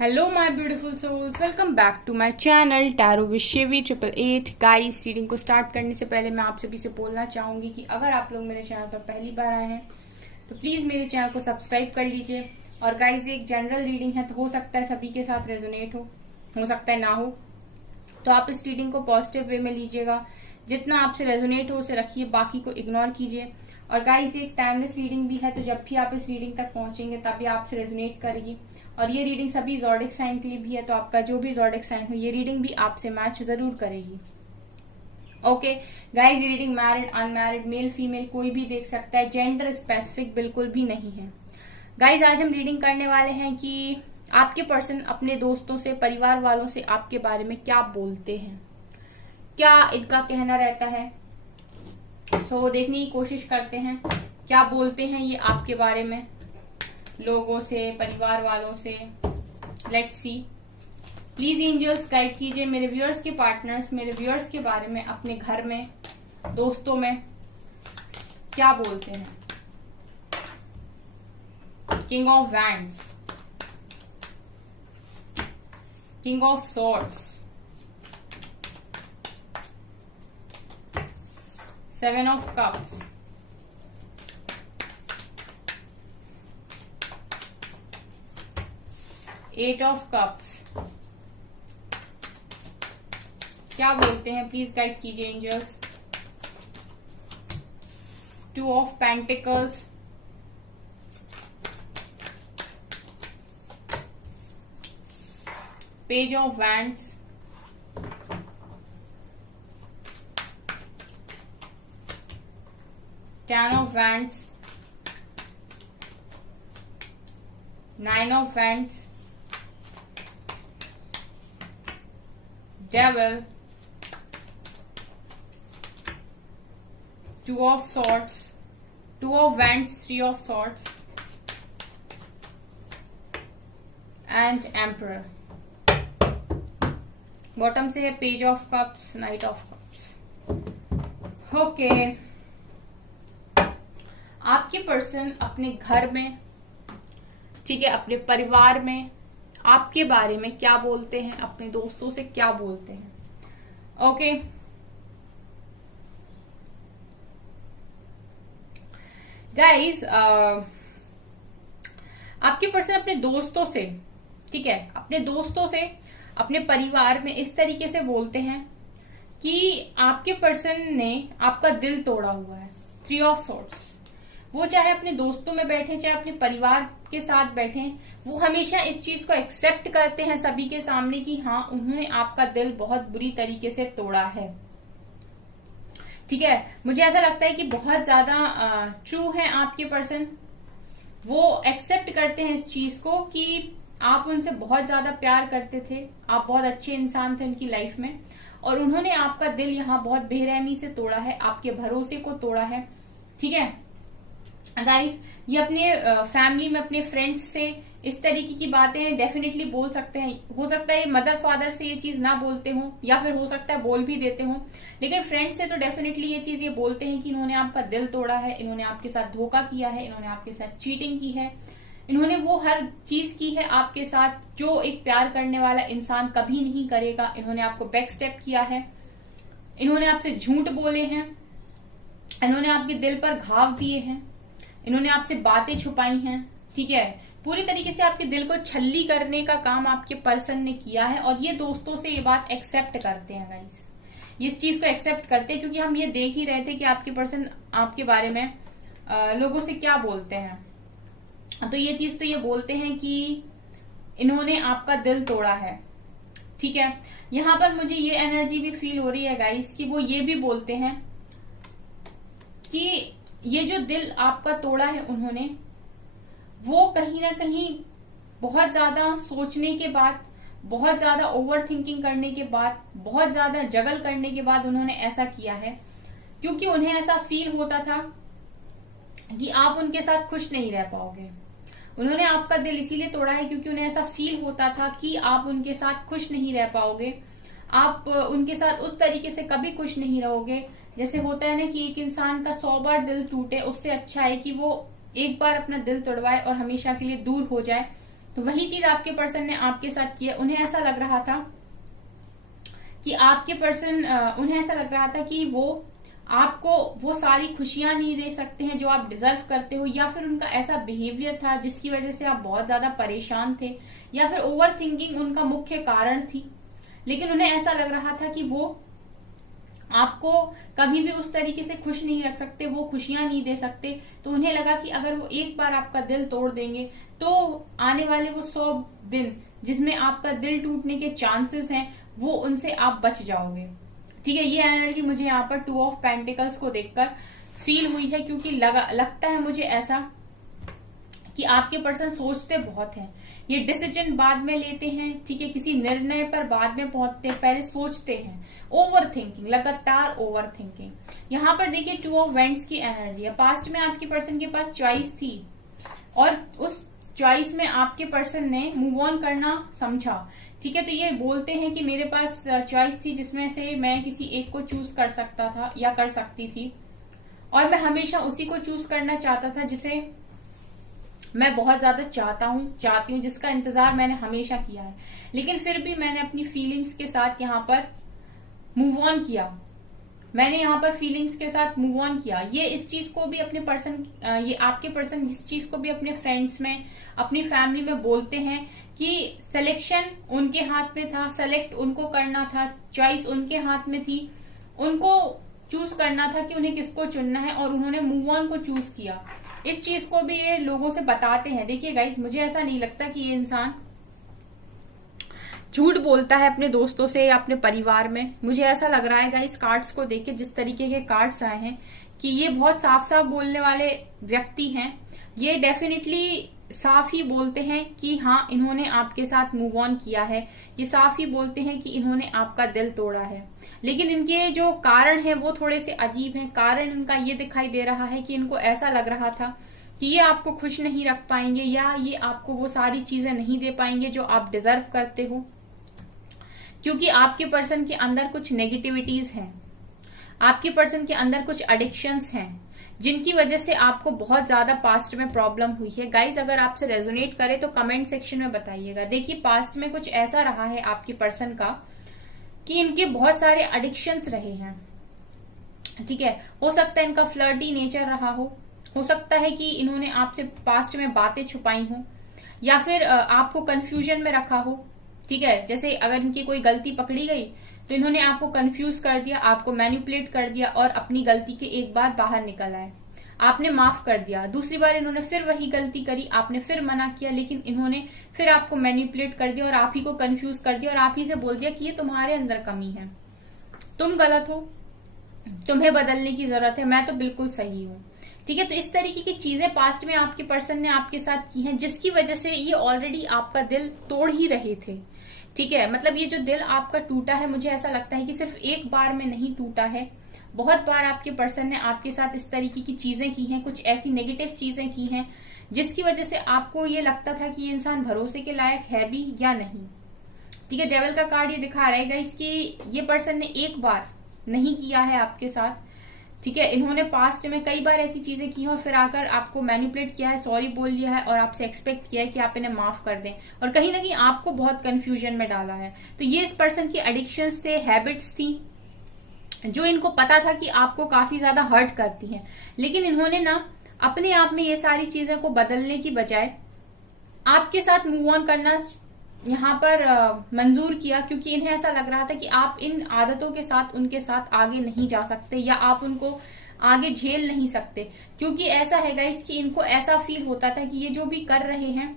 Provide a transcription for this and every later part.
Hello my beautiful souls, welcome back to my channel tarot with Shivi 888। Guys, reading को start करने से पहले मैं आप सभी से बोलना चाहूंगी कि अगर आप लोग मेरे चैनल पर पहली बार आए हैं तो प्लीज मेरे चैनल को सब्सक्राइब कर लीजिए। और गाइस, ये एक जनरल रीडिंग है तो हो सकता है सभी के साथ रेजोनेट हो सकता है ना हो, तो आप इस रीडिंग को पॉजिटिव वे में लीजिएगा। जितना आपसे रेजोनेट हो उसे रखिए, बाकी को इग्नोर कीजिए। और गाइस, ये एक टाइमलेस रीडिंग भी है, तो जब भी आप इस रीडिंग तक पहुंचेंगे तभी आपसे रेजोनेट करेगी। और ये रीडिंग सभी ज़ोडिक साइन के लिए भी है, तो आपका जो भी ज़ोडिक साइन हो ये रीडिंग भी आपसे मैच जरूर करेगी। ओके गाइस, ये reading married, unmarried, male female कोई भी देख सकता है, जेंडर स्पेसिफिक बिल्कुल भी नहीं है। गाइस, आज हम रीडिंग करने वाले हैं कि आपके पर्सन अपने दोस्तों से, परिवार वालों से आपके बारे में क्या बोलते हैं, क्या इनका कहना रहता है। सो देखने की कोशिश करते हैं क्या बोलते हैं ये आपके बारे में, लोगों से, परिवार वालों से। Let's see. Please angels guide कीजिए मेरे व्यूअर्स के पार्टनर्स, मेरे व्यूअर्स के बारे में, अपने घर में, दोस्तों में क्या बोलते हैं। King of wands, king of swords, 7 of cups, eight of cups. क्या बोलते हैं प्लीज गाइड कीजिए angels. 2 of pentacles, page of wands, ten of wands, 9 of wands, Devil, 2 of swords, 2 of wands, 3 of swords, and Emperor. Bottom से है page of cups, night of cups. Okay, आपके person अपने घर में, ठीक है, अपने परिवार में आपके बारे में क्या बोलते हैं, अपने दोस्तों से क्या बोलते हैं। ओके गाइस, आपके पर्सन अपने दोस्तों से, ठीक है, अपने दोस्तों से, अपने परिवार में इस तरीके से बोलते हैं कि आपके पर्सन ने आपका दिल तोड़ा हुआ है। 3 ऑफ सॉर्ड्स। वो चाहे अपने दोस्तों में बैठे, चाहे अपने परिवार के साथ बैठे, वो हमेशा इस चीज को एक्सेप्ट करते हैं सभी के सामने कि हाँ, उन्होंने आपका दिल बहुत बुरी तरीके से तोड़ा है। ठीक है, मुझे ऐसा लगता है कि बहुत ज्यादा ट्रू है आपके पर्सन। वो एक्सेप्ट करते हैं इस चीज को कि आप उनसे बहुत ज्यादा प्यार करते थे, आप बहुत अच्छे इंसान थे उनकी लाइफ में, और उन्होंने आपका दिल यहाँ बहुत बेरहमी से तोड़ा है, आपके भरोसे को तोड़ा है। ठीक है गाइस, ये अपने फैमिली में, अपने फ्रेंड्स से इस तरीके की बातें डेफिनेटली बोल सकते हैं। हो सकता है मदर फादर से ये चीज ना बोलते हो, या फिर हो सकता है बोल भी देते हो, लेकिन फ्रेंड से तो डेफिनेटली ये चीज ये बोलते हैं कि इन्होंने आपका दिल तोड़ा है, इन्होंने आपके साथ धोखा किया है, इन्होंने आपके साथ चीटिंग की है, इन्होंने वो हर चीज की है आपके साथ जो एक प्यार करने वाला इंसान कभी नहीं करेगा। इन्होंने आपको बैक स्टेप किया है, इन्होंने आपसे झूठ बोले हैं, इन्होंने आपके दिल पर घाव दिए हैं, इन्होंने आपसे बातें छुपाई हैं। ठीक है, पूरी तरीके से आपके दिल को छल्ली करने का काम आपके पर्सन ने किया है, और ये दोस्तों से ये बात एक्सेप्ट करते हैं गाइस, ये इस चीज को एक्सेप्ट करते हैं, क्योंकि हम ये देख ही रहे थे कि आपके पर्सन आपके बारे में लोगों से क्या बोलते हैं। तो ये चीज तो ये बोलते हैं कि इन्होंने आपका दिल तोड़ा है। ठीक है, यहाँ पर मुझे ये एनर्जी भी फील हो रही है गाइस कि वो ये भी बोलते हैं कि ये जो दिल आपका तोड़ा है उन्होंने, वो कहीं ना कहीं बहुत ज्यादा सोचने के बाद, बहुत ज्यादा ओवर थिंकिंग करने के बाद, बहुत ज्यादा जगल करने के बाद उन्होंने ऐसा किया है, क्योंकि उन्हें ऐसा फील होता था कि आप उनके साथ खुश नहीं रह पाओगे। उन्होंने आपका दिल इसीलिए तोड़ा है क्योंकि उन्हें ऐसा फील होता था कि आप उनके साथ खुश नहीं रह पाओगे, आप उनके साथ उस तरीके से कभी खुश नहीं रहोगे। जैसे होता है ना कि एक इंसान का 100 बार दिल टूटे, उससे अच्छा है कि वो एक बार अपना दिल तोड़वाए और हमेशा के लिए दूर हो जाए। तो वही चीज आपके पर्सन ने आपके साथ किया। उन्हें ऐसा लग रहा था कि उन्हें ऐसा लग रहा था कि वो आपको वो सारी खुशियां नहीं दे सकते हैं जो आप डिजर्व करते हो, या फिर उनका ऐसा बिहेवियर था जिसकी वजह से आप बहुत ज्यादा परेशान थे, या फिर ओवर थिंकिंग उनका मुख्य कारण थी। लेकिन उन्हें ऐसा लग रहा था कि वो आपको कभी भी उस तरीके से खुश नहीं रख सकते, वो खुशियां नहीं दे सकते। तो उन्हें लगा कि अगर वो एक बार आपका दिल तोड़ देंगे तो आने वाले वो 100 दिन जिसमें आपका दिल टूटने के चांसेस हैं, वो उनसे आप बच जाओगे। ठीक है, ये एनर्जी मुझे यहाँ पर 2 ऑफ पेंटिकल्स को देखकर फील हुई है, क्योंकि लगता है मुझे ऐसा कि आपके पर्सन सोचते बहुत हैं, ये डिसीजन बाद में लेते हैं। ठीक है, किसी निर्णय पर बाद में पहुंचते हैं, पहले सोचते हैं। ओवर थिंकिंग, लगातार ओवर थिंकिंग। यहाँ पर देखिए 2 ऑफ वेंट्स की एनर्जी है। पास्ट में आपके पर्सन के पास चॉइस थी और उस चॉइस में आपके पर्सन ने मूव ऑन करना समझा। ठीक है, तो ये बोलते हैं कि मेरे पास चॉइस थी जिसमें से मैं किसी एक को चूज कर सकता था या कर सकती थी, और मैं हमेशा उसी को चूज करना चाहता था जिसे मैं बहुत ज्यादा चाहती हूँ, जिसका इंतजार मैंने हमेशा किया है। लेकिन फिर भी मैंने अपनी फीलिंग्स के साथ यहाँ पर मूव ऑन किया। मैंने यहाँ पर फीलिंग्स के साथ मूव ऑन किया। ये इस चीज को भी अपने पर्सन, ये आपके पर्सन इस चीज को भी अपने फ्रेंड्स में, अपनी फैमिली में बोलते हैं कि सिलेक्शन उनके हाथ में था, सेलेक्ट उनको करना था, चॉइस उनके हाथ में थी, उनको चूज करना था कि उन्हें किसको चुनना है, और उन्होंने मूव ऑन को चूज किया। इस चीज को भी ये लोगों से बताते हैं। देखिए गाइस, मुझे ऐसा नहीं लगता कि ये इंसान झूठ बोलता है अपने दोस्तों से या अपने परिवार में। मुझे ऐसा लग रहा है गाइस, कार्ड्स को देख के, जिस तरीके के कार्ड्स आए हैं, कि ये बहुत साफ साफ बोलने वाले व्यक्ति हैं। ये डेफिनेटली साफ ही बोलते हैं कि हाँ, इन्होंने आपके साथ मूव ऑन किया है। ये साफ ही बोलते हैं कि इन्होंने आपका दिल तोड़ा है। लेकिन इनके जो कारण है वो थोड़े से अजीब हैं। कारण इनका ये दिखाई दे रहा है कि इनको ऐसा लग रहा था कि ये आपको खुश नहीं रख पाएंगे, या ये आपको वो सारी चीजें नहीं दे पाएंगे जो आप डिजर्व करते हो, क्योंकि आपके पर्सन के अंदर कुछ नेगेटिविटीज हैं, आपके पर्सन के अंदर कुछ एडिक्शंस हैं, जिनकी वजह से आपको बहुत ज्यादा पास्ट में प्रॉब्लम हुई है। गाइज, अगर आपसे रेजोनेट करे तो कमेंट सेक्शन में बताइएगा। देखिए, पास्ट में कुछ ऐसा रहा है आपके पर्सन का कि इनके बहुत सारे एडिक्शंस रहे हैं। ठीक है, हो सकता है इनका फ्लर्टी नेचर रहा हो सकता है कि इन्होंने आपसे पास्ट में बातें छुपाई हो, या फिर आपको कंफ्यूजन में रखा हो। ठीक है, जैसे अगर इनकी कोई गलती पकड़ी गई तो इन्होंने आपको कंफ्यूज कर दिया, आपको मैनिपुलेट कर दिया, और अपनी गलती के एक बार बाहर निकल आए। आपने माफ कर दिया, दूसरी बार इन्होंने फिर वही गलती करी, आपने फिर मना किया, लेकिन इन्होंने फिर आपको मैनिपुलेट कर दिया और आप ही को कंफ्यूज कर दिया, और आप ही से बोल दिया कि ये तुम्हारे अंदर कमी है, तुम गलत हो, तुम्हें बदलने की जरूरत है, मैं तो बिल्कुल सही हूँ। ठीक है, तो इस तरीके की चीजें पास्ट में आपके पर्सन ने आपके साथ की हैं, जिसकी वजह से ये ऑलरेडी आपका दिल तोड़ ही रहे थे। ठीक है, मतलब ये जो दिल आपका टूटा है, मुझे ऐसा लगता है कि सिर्फ एक बार में नहीं टूटा है, बहुत बार आपके पर्सन ने आपके साथ इस तरीके की चीजें की हैं, कुछ ऐसी नेगेटिव चीजें की हैं जिसकी वजह से आपको ये लगता था कि ये इंसान भरोसे के लायक है भी या नहीं। ठीक है, डेविल का कार्ड ये दिखा रहेगा इसकी, ये पर्सन ने एक बार नहीं किया है आपके साथ। ठीक है, इन्होंने पास्ट में कई बार ऐसी चीजें की हैं और फिर आकर आपको मैनिपुलेट किया है, सॉरी बोल लिया है, और आपसे एक्सपेक्ट किया है कि आप इन्हें माफ कर दें, और कहीं ना कहीं आपको बहुत कंफ्यूजन में डाला है। तो ये इस पर्सन की एडिक्शंस थे, हैबिट्स थी, जो इनको पता था कि आपको काफी ज्यादा हर्ट करती हैं। लेकिन इन्होंने ना अपने आप में ये सारी चीजें को बदलने की बजाय आपके साथ मूव ऑन करना यहाँ पर मंजूर किया, क्योंकि इन्हें ऐसा लग रहा था कि आप इन आदतों के साथ उनके साथ आगे नहीं जा सकते, या आप उनको आगे झेल नहीं सकते। क्योंकि ऐसा है गाइस कि इनको ऐसा फील होता था कि ये जो भी कर रहे हैं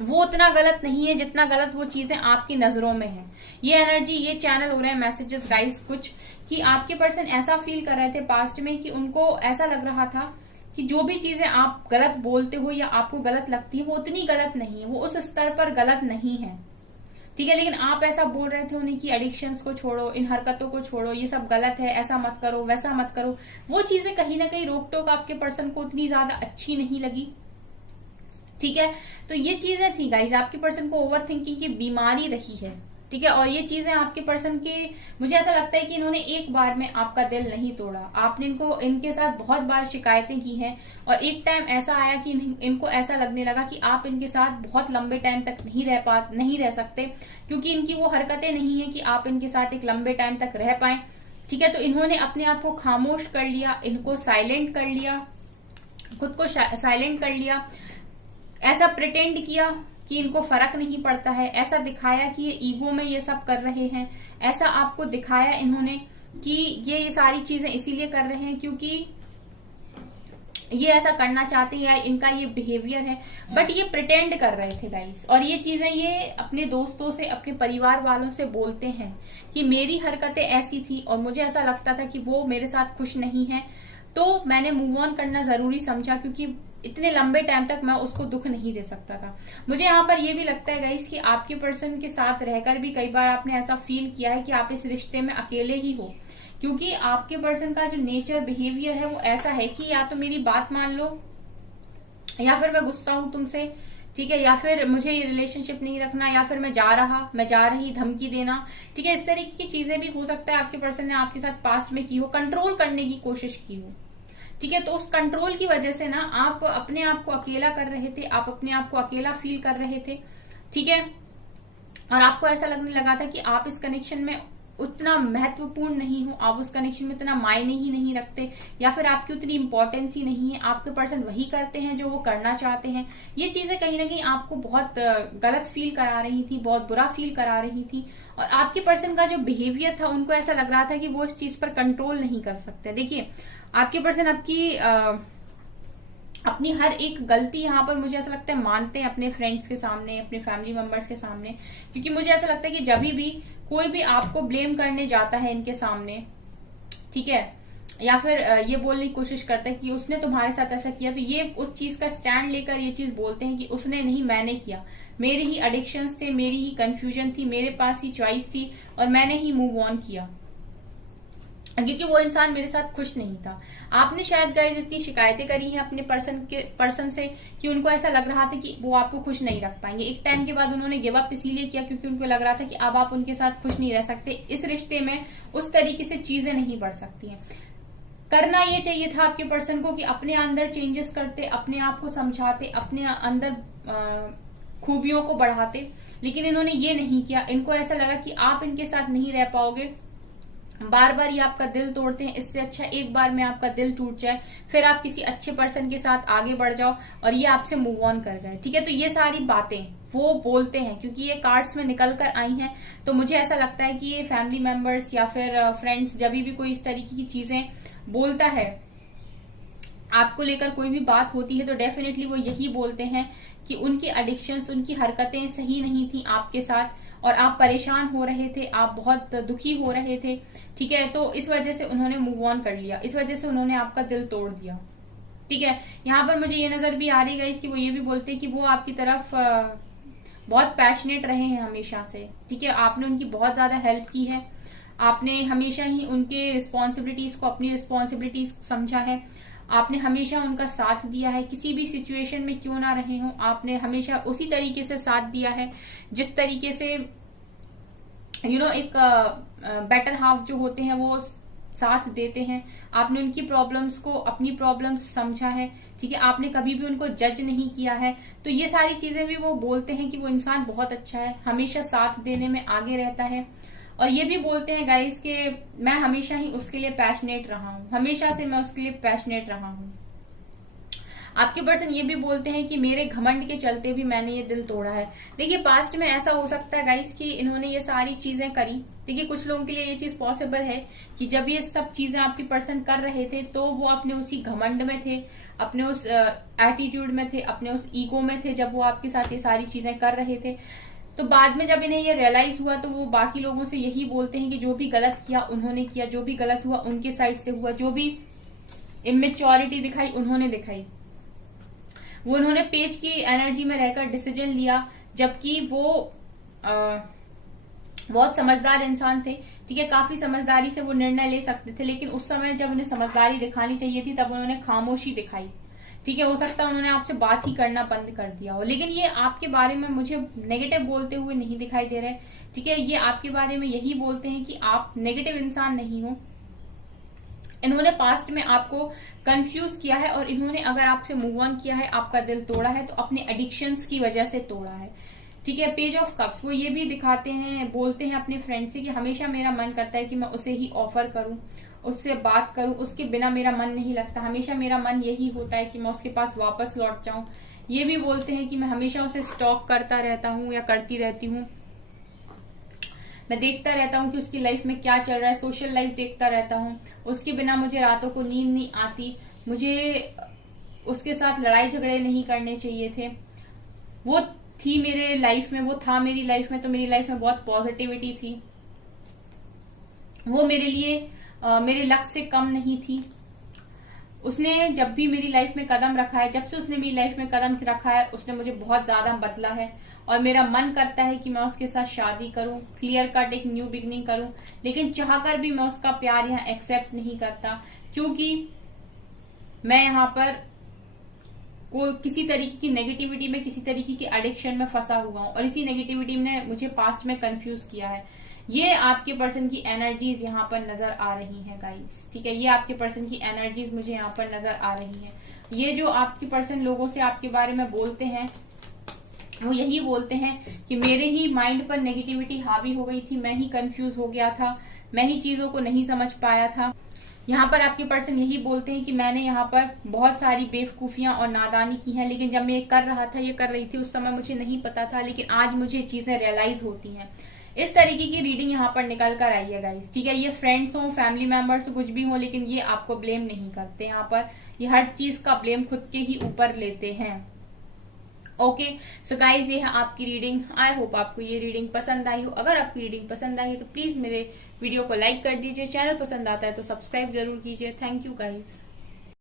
वो उतना गलत नहीं है जितना गलत वो चीजें आपकी नजरों में है। ये एनर्जी, ये चैनल हो रहे हैं मैसेजेस गाइस कुछ, कि आपके पर्सन ऐसा फील कर रहे थे पास्ट में कि उनको ऐसा लग रहा था कि जो भी चीजें आप गलत बोलते हो या आपको गलत लगती है वो उतनी गलत नहीं है, वो उस स्तर पर गलत नहीं है। ठीक है, लेकिन आप ऐसा बोल रहे थे उन्हें कि एडिक्शंस को छोड़ो, इन हरकतों को छोड़ो, ये सब गलत है, ऐसा मत करो, वैसा मत करो। वो चीजें कहीं ना कहीं रोक टोक आपके पर्सन को उतनी ज्यादा अच्छी नहीं लगी। ठीक है, तो ये चीजें थी गाइज, आपके पर्सन को ओवर थिंकिंग की बीमारी रही है। ठीक है। और ये चीजें आपके पर्सन के, मुझे ऐसा लगता है कि इन्होंने एक बार में आपका दिल नहीं तोड़ा। आपने इनके साथ बहुत बार शिकायतें की हैं और एक टाइम ऐसा आया कि इनको ऐसा लगने लगा कि आप इनके साथ बहुत लंबे टाइम तक नहीं रह सकते, क्योंकि इनकी वो हरकतें नहीं है कि आप इनके साथ एक लंबे टाइम तक रह पाए। ठीक है, तो इन्होंने अपने आप को खामोश कर लिया, इनको साइलेंट कर लिया, खुद को साइलेंट कर लिया, ऐसा प्रिटेंड किया कि इनको फर्क नहीं पड़ता है, ऐसा दिखाया कि ये ईगो में ये सब कर रहे हैं, ऐसा आपको दिखाया इन्होंने कि ये सारी चीजें इसीलिए कर रहे हैं क्योंकि ये ऐसा करना चाहते हैं या इनका ये बिहेवियर है, बट ये प्रिटेंड कर रहे थे गाइस। और ये चीजें ये अपने दोस्तों से, अपने परिवार वालों से बोलते हैं कि मेरी हरकतें ऐसी थी और मुझे ऐसा लगता था कि वो मेरे साथ खुश नहीं है, तो मैंने मूव ऑन करना जरूरी समझा क्योंकि इतने लंबे टाइम तक मैं उसको दुख नहीं दे सकता था। मुझे यहाँ पर ये भी लगता है गाइस कि आपके पर्सन के साथ रहकर भी कई बार आपने ऐसा फील किया है कि आप इस रिश्ते में अकेले ही हो, क्योंकि आपके पर्सन का जो नेचर, बिहेवियर है वो ऐसा है कि या तो मेरी बात मान लो या फिर मैं गुस्सा हूं तुमसे, ठीक है, या फिर मुझे ये रिलेशनशिप नहीं रखना, या फिर मैं जा रही, धमकी देना, ठीक है। इस तरीके की चीजें भी हो सकता है आपके पर्सन ने आपके साथ पास्ट में की हो, कंट्रोल करने की कोशिश की हो, ठीक है। तो उस कंट्रोल की वजह से ना आप अपने आप को अकेला कर रहे थे, आप अपने आप को अकेला फील कर रहे थे, ठीक है। और आपको ऐसा लगने लगा था कि आप इस कनेक्शन में उतना महत्वपूर्ण नहीं हो, आप उस कनेक्शन में इतना मायने ही नहीं रखते, या फिर आपकी उतनी इंपॉर्टेंस ही नहीं है, आपके पर्सन वही करते हैं जो वो करना चाहते हैं। ये चीजें कहीं ना कहीं आपको बहुत गलत फील करा रही थी, बहुत बुरा फील करा रही थी। और आपके पर्सन का जो बिहेवियर था, उनको ऐसा लग रहा था कि वो इस चीज पर कंट्रोल नहीं कर सकते। देखिए, आपके पर्सन अपनी हर एक गलती यहाँ पर मुझे ऐसा लगता है मानते हैं अपने फ्रेंड्स के सामने, अपने फैमिली मेंबर्स के सामने, क्योंकि मुझे ऐसा लगता है कि जब भी कोई भी आपको ब्लेम करने जाता है इनके सामने, ठीक है, या फिर ये बोलने की कोशिश करता है कि उसने तुम्हारे साथ ऐसा किया, तो ये उस चीज का स्टैंड लेकर ये चीज बोलते हैं कि उसने नहीं, मैंने किया, मेरे ही एडिक्शंस थे, मेरी ही कंफ्यूजन थी, मेरे पास ही चॉइस थी और मैंने ही मूव ऑन किया, क्योंकि वो इंसान मेरे साथ खुश नहीं था। आपने शायद गाइस इतनी शिकायतें करी हैं अपने पर्सन से कि उनको ऐसा लग रहा था कि वो आपको खुश नहीं रख पाएंगे। एक टाइम के बाद उन्होंने गिव अप इसीलिए किया क्योंकि उनको लग रहा था कि अब आप उनके साथ खुश नहीं रह सकते, इस रिश्ते में उस तरीके से चीजें नहीं बढ़ सकती हैं। करना ये चाहिए था आपके पर्सन को कि अपने अंदर चेंजेस करते, अपने आप को समझाते, अपने अंदर खूबियों को बढ़ाते, लेकिन इन्होंने ये नहीं किया। इनको ऐसा लगा कि आप इनके साथ नहीं रह पाओगे, बार बार ये आपका दिल तोड़ते हैं, इससे अच्छा एक बार में आपका दिल टूट जाए, फिर आप किसी अच्छे पर्सन के साथ आगे बढ़ जाओ और ये आपसे मूव ऑन कर गए, ठीक है। तो ये सारी बातें वो बोलते हैं क्योंकि ये कार्ड्स में निकल कर आई हैं, तो मुझे ऐसा लगता है कि ये फैमिली मेंबर्स या फिर फ्रेंड्स जब भी कोई इस तरीके की चीजें बोलता है, आपको लेकर कोई भी बात होती है, तो डेफिनेटली वो यही बोलते हैं कि उनकी एडिक्शंस, उनकी हरकतें सही नहीं थी आपके साथ और आप परेशान हो रहे थे, आप बहुत दुखी हो रहे थे, ठीक है। तो इस वजह से उन्होंने मूव ऑन कर लिया, इस वजह से उन्होंने आपका दिल तोड़ दिया, ठीक है। यहाँ पर मुझे ये नजर भी आ रही है कि वो ये भी बोलते हैं कि वो आपकी तरफ बहुत पैशनेट रहे हैं हमेशा से, ठीक है। आपने उनकी बहुत ज्यादा हेल्प की है, आपने हमेशा ही उनके रिस्पॉन्सिबिलिटीज को अपनी रिस्पॉन्सिबिलिटीज समझा है, आपने हमेशा उनका साथ दिया है, किसी भी सिचुएशन में क्यों ना रहे हो, आपने हमेशा उसी तरीके से साथ दिया है जिस तरीके से एक बेटर हाफ जो होते हैं वो साथ देते हैं। आपने उनकी प्रॉब्लम्स को अपनी प्रॉब्लम्स समझा है, ठीक है। आपने कभी भी उनको जज नहीं किया है, तो ये सारी चीजें भी वो बोलते हैं कि वो इंसान बहुत अच्छा है, हमेशा साथ देने में आगे रहता है। और ये भी बोलते हैं गाइस कि मैं हमेशा ही उसके लिए पैशनेट रहा हूँ, हमेशा से मैं उसके लिए पैशनेट रहा हूँ। आपके पर्सन ये भी बोलते हैं कि मेरे घमंड के चलते भी मैंने ये दिल तोड़ा है। देखिए, पास्ट में ऐसा हो सकता है गाइस कि इन्होंने ये सारी चीजें करी। देखिए, कुछ लोगों के लिए ये चीज पॉसिबल है कि जब ये सब चीजें आपके पर्सन कर रहे थे तो वो अपने उसी घमंड में थे, अपने उस एटीट्यूड में थे, अपने उस ईगो में थे जब वो आपके साथ ये सारी चीजें कर रहे थे। तो बाद में जब इन्हें ये रियलाइज हुआ तो वो बाकी लोगों से यही बोलते हैं कि जो भी गलत किया उन्होंने किया, जो भी गलत हुआ उनके साइड से हुआ, जो भी इमेच्योरिटी दिखाई उन्होंने दिखाई, वो उन्होंने पेज की एनर्जी में रहकर डिसीजन लिया, जबकि वो बहुत समझदार इंसान थे, ठीक है। काफी समझदारी से वो निर्णय ले सकते थे, लेकिन उस समय जब उन्हें समझदारी दिखानी चाहिए थी तब उन्होंने खामोशी दिखाई, ठीक है, हो सकता है उन्होंने आपसे बात ही करना बंद कर दिया हो, लेकिन ये आपके बारे में मुझे नेगेटिव बोलते हुए नहीं दिखाई दे रहे। ठीक है, ये आपके बारे में यही बोलते हैं कि आप नेगेटिव इंसान नहीं हो। इन्होंने पास्ट में आपको कंफ्यूज किया है, और इन्होंने अगर आपसे मूव ऑन किया है, आपका दिल तोड़ा है, तो अपने एडिक्शंस की वजह से तोड़ा है। ठीक है, पेज ऑफ कप्स, वो ये भी दिखाते हैं, बोलते हैं अपने फ्रेंड से कि हमेशा मेरा मन करता है कि मैं उसे ही ऑफर करूं, उससे बात करूं, उसके बिना मेरा मन नहीं लगता, हमेशा मेरा मन यही होता है कि मैं उसके पास वापस लौट जाऊं। ये भी बोलते हैं कि मैं हमेशा उसे स्टॉक करता रहता हूं या करती रहती हूं, मैं देखता रहता हूं कि उसकी लाइफ में क्या चल रहा है, सोशल लाइफ देखता रहता हूं, उसके बिना मुझे रातों को नींद नहीं आती, मुझे उसके साथ लड़ाई झगड़े नहीं करने चाहिए थे। वो थी मेरे लाइफ में, वो था मेरी लाइफ में, तो मेरी लाइफ में बहुत पॉजिटिविटी थी। वो मेरे लिए मेरे लक से कम नहीं थी। उसने जब भी मेरी लाइफ में कदम रखा है, जब से उसने मेरी लाइफ में कदम रखा है, उसने मुझे बहुत ज्यादा बदला है, और मेरा मन करता है कि मैं उसके साथ शादी करूं, क्लियर कट एक न्यू बिगनिंग करूं, लेकिन चाहकर भी मैं उसका प्यार यहाँ एक्सेप्ट नहीं करता, क्योंकि मैं यहाँ पर को किसी तरीके की नेगेटिविटी में, किसी तरीके की एडिक्शन में फंसा हुआ हूँ, और इसी नेगेटिविटी ने मुझे पास्ट में कंफ्यूज किया है। ये आपके पर्सन की एनर्जीज यहाँ पर नजर आ रही हैं गाइस। ठीक है, ये आपके पर्सन की एनर्जीज मुझे यहाँ पर नजर आ रही हैं। ये जो आपके पर्सन लोगों से आपके बारे में बोलते हैं, वो यही बोलते हैं कि मेरे ही माइंड पर नेगेटिविटी हावी हो गई थी, मैं ही कंफ्यूज हो गया था, मैं ही चीजों को नहीं समझ पाया था। यहाँ पर आपके पर्सन यही बोलते हैं कि मैंने यहाँ पर बहुत सारी बेवकूफियां और नादानी की हैं, लेकिन जब मैं ये कर रहा था, ये कर रही थी, उस समय मुझे नहीं पता था, लेकिन आज मुझे चीजें रियलाइज होती हैं। इस तरीके की रीडिंग यहाँ पर निकल कर आई है गाइस। ठीक है, ये फ्रेंड्स हो, फैमिली मेंबर्स हो, कुछ भी हो, लेकिन ये आपको ब्लेम नहीं करते। यहाँ पर ये हर चीज का ब्लेम खुद के ही ऊपर लेते हैं। ओके सो गाइज, ये है आपकी रीडिंग। आई होप आपको ये रीडिंग पसंद आई हो। अगर आपकी रीडिंग पसंद आई हो तो प्लीज मेरे वीडियो को लाइक कर दीजिए, चैनल पसंद आता है तो सब्सक्राइब जरूर कीजिए। Thank you guys.